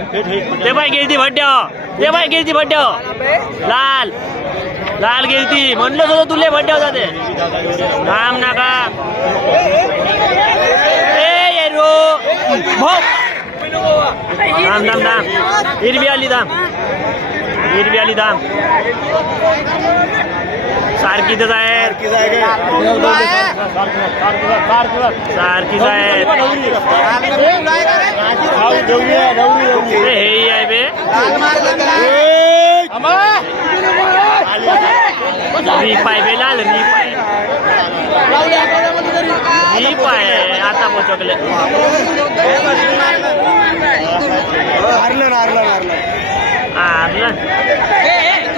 ते गेलती भड्ड्या ते बाय गेलती भड्ड्या लाल लाल गेलती। म्हणलं होतं तुले भड्ड्या नका। ए येरो भाऊ थांब थांब थांब हिरवी आली थांब हिरवी आली थांब सारखीच आहे सारखीच आहे हे ही आहे बे रीप आहे बे लाल रीप आहे रीप आहे आता पोचकले हारलं हारलं हारलं हारलं एक